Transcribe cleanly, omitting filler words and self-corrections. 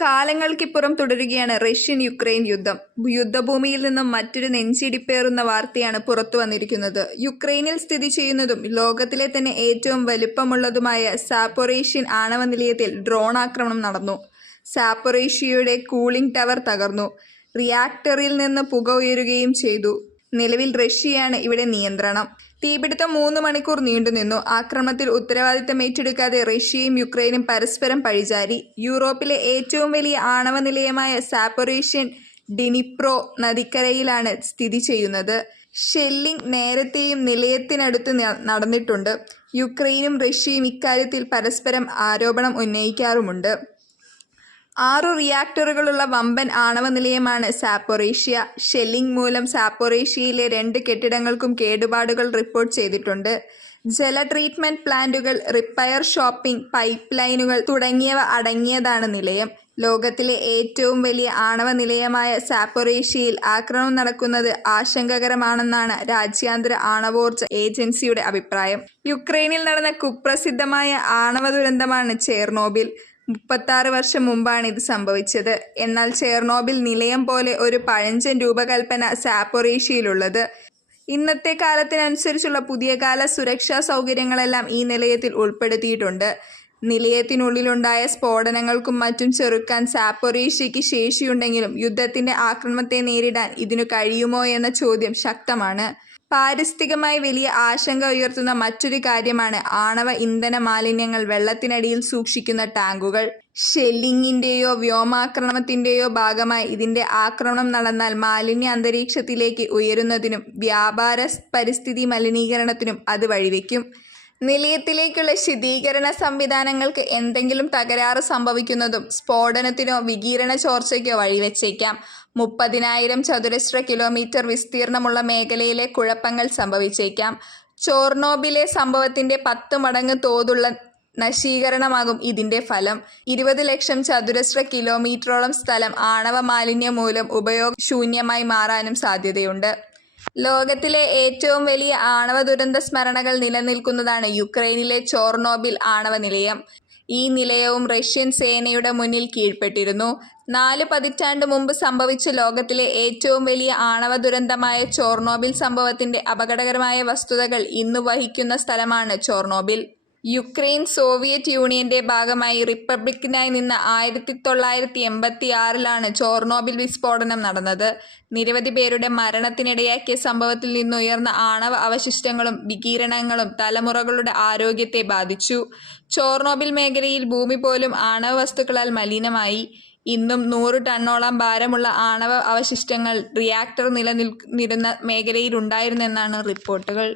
കാലങ്ങൾക്കിപ്പുറം തുടരുകയാണ് Russian Ukraine യുദ്ധം. യുദ്ധഭൂമിയിൽ നിന്നും മറ്റൊരു നെഞ്ചിടിപ്പേറുന്ന വാർത്തയാണ് പുറത്തു വന്നിരിക്കുന്നത്. യുക്രൈനിൽ സ്ഥിതി ചെയ്യുന്നതും ലോകത്തിലെ തന്നെ ഏറ്റവും വലുപ്പമുള്ളതുമായ സാപ്പൊറീഷ്യൻ ആണവ നിലയത്തിൽ ഡ്രോൺ ആക്രമണം നടന്നു. സാപ്പൊറീഷ്യയുടെ കൂളിംഗ് ടവർ തകർന്നു. റിയാക്ടറിൽ നിന്ന് പുക ഉയരുകയും ചെയ്തു. നിലവിൽ റഷ്യയാണ് ഇവിടെ നിയന്ത്രണം. തീപിടുത്തം 3 മണിക്കൂർ നീണ്ടുനിന്നു. ആക്രമണത്തിൽ ഉത്തരവാദിത്തം ഏറ്റെടുക്കാതെ റഷ്യയും യുക്രൈനും പരസ്പരം പഴിചാരി. യൂറോപ്പിലെ ഏറ്റവും വലിയ ആണവ നിലയമായ സാപ്പൊറീഷ്യൻ ഡിനിപ്രോ നദിക്കരയിലാണ് സ്ഥിതി ചെയ്യുന്നത്. ഷെല്ലിംഗ് നേരത്തെയും നിലയത്തിനടുത്ത് നടന്നിട്ടുണ്ട്. യുക്രൈനും റഷ്യയും ഇക്കാര്യത്തിൽ പരസ്പരം ആരോപണം ഉന്നയിക്കാറുമുണ്ട്. 6 റിയാക്ടറുകളുള്ള വമ്പൻ ആണവ നിലയമാണ് സാപ്പൊറീഷ്യ. ഷെല്ലിംഗ് മൂലം സാപ്പൊറീഷ്യയിലെ 2 കെട്ടിടങ്ങൾക്കും കേടുപാടുകൾ റിപ്പോർട്ട് ചെയ്തിട്ടുണ്ട്. ജല ട്രീറ്റ്മെന്റ് പ്ലാന്റുകൾ, റിപ്പയർ ഷോപ്പിംഗ്, പൈപ്പ് ലൈനുകൾ തുടങ്ങിയവ അടങ്ങിയതാണ് നിലയം. ലോകത്തിലെ ഏറ്റവും വലിയ ആണവ നിലയമായ സാപ്പൊറീഷ്യയിൽ ആക്രമണം നടക്കുന്നത് ആശങ്കകരമാണെന്നാണ് രാജ്യാന്തര ആണവോർജ ഏജൻസിയുടെ അഭിപ്രായം. യുക്രൈനിൽ നടന്ന കുപ്രസിദ്ധമായ ആണവ ദുരന്തമാണ് ചെർണോബിൽ. 36 വർഷം മുമ്പാണ് ഇത് സംഭവിച്ചത്. എന്നാൽ ചെർണോബിൽ നിലയം പോലെ ഒരു പഴഞ്ചൻ രൂപകൽപ്പന സാപ്പൊറീഷ്യയിലുള്ളത്. ഇന്നത്തെ കാലത്തിനനുസരിച്ചുള്ള പുതിയ കാല സുരക്ഷാ സൗകര്യങ്ങളെല്ലാം ഈ നിലയത്തിൽ ഉൾപ്പെടുത്തിയിട്ടുണ്ട്. നിലയത്തിനുള്ളിലുണ്ടായ സ്ഫോടനങ്ങൾക്കും മറ്റും ചെറുക്കാൻ സാപ്പൊറീഷ്യയ്ക്ക് ശേഷിയുണ്ടെങ്കിലും യുദ്ധത്തിന്റെ ആക്രമണത്തെ നേരിടാൻ ഇതിനു കഴിയുമോ എന്ന ചോദ്യം ശക്തമാണ്. പാരിസ്ഥിതികമായി വലിയ ആശങ്ക ഉയർത്തുന്ന മറ്റൊരു കാര്യമാണ് ആണവ ഇന്ധന മാലിന്യങ്ങൾ വെള്ളത്തിനടിയിൽ സൂക്ഷിക്കുന്ന ടാങ്കുകൾ. ഷെല്ലിങ്ങിന്റെയോ വ്യോമാക്രമണത്തിന്റെയോ ഭാഗമായി ഇതിന്റെ ആക്രമണം നടന്നാൽ മാലിന്യ അന്തരീക്ഷത്തിലേക്ക് ഉയരുന്നതിനും വ്യാപാര പരിസ്ഥിതി മലിനീകരണത്തിനും അത് വഴിവെക്കും. നിലയത്തിലേക്കുള്ള ശീതീകരണ സംവിധാനങ്ങൾക്ക് എന്തെങ്കിലും തകരാറ് സംഭവിക്കുന്നതും സ്ഫോടനത്തിനോ വികിരണ ചോർച്ചയ്ക്കോ വഴിവെച്ചേക്കാം. 30,000 ചതുരശ്ര കിലോമീറ്റർ വിസ്തീർണമുള്ള മേഖലയിലെ കുഴപ്പങ്ങൾ സംഭവിച്ചേക്കാം. ചോർണോബിലെ സംഭവത്തിന്റെ 10 മടങ്ങ് തോതുള്ള നശീകരണമാകും ഇതിന്റെ ഫലം. 20 ലക്ഷം ചതുരശ്ര കിലോമീറ്ററോളം സ്ഥലം ആണവ മാലിന്യം മൂലം ഉപയോഗശൂന്യമായി മാറാനും സാധ്യതയുണ്ട്. ലോകത്തിലെ ഏറ്റവും വലിയ ആണവ ദുരന്ത സ്മരണകൾ നിലനിൽക്കുന്നതാണ് യുക്രൈനിലെ ചോർണോബിൽ ആണവ നിലയം. ഈ നിലയവും റഷ്യൻ സേനയുടെ മുന്നിൽ കീഴ്പ്പെട്ടിരുന്നു. 4 പതിറ്റാണ്ട് മുമ്പ് സംഭവിച്ച ലോകത്തിലെ ഏറ്റവും വലിയ ആണവ ദുരന്തമായ ചോർണോബിൽ സംഭവത്തിന്റെ അപകടകരമായ വസ്തുതകൾ ഇന്ന് വഹിക്കുന്ന സ്ഥലമാണ് ചോർണോബിൽ. യുക്രൈൻ സോവിയറ്റ് യൂണിയന്റെ ഭാഗമായി റിപ്പബ്ലിക്കിനായി നിന്ന 1986-ലാണ് ചോർണോബിൽ വിസ്ഫോടനം നടന്നത്. നിരവധി പേരുടെ മരണത്തിനിടയാക്കിയ സംഭവത്തിൽ നിന്നുയർന്ന ആണവ അവശിഷ്ടങ്ങളും വികിരണങ്ങളും തലമുറകളുടെ ആരോഗ്യത്തെ ബാധിച്ചു. ചോർണോബിൽ മേഖലയിൽ ഭൂമി പോലും ആണവ വസ്തുക്കളാൽ മലിനമായി. ഇന്നും 100 ടണ്ണോളം ഭാരമുള്ള ആണവ അവശിഷ്ടങ്ങൾ റിയാക്ടർ നിലനിന്നിരുന്ന മേഖലയിലുണ്ടായിരുന്നെന്നാണ് റിപ്പോർട്ടുകൾ.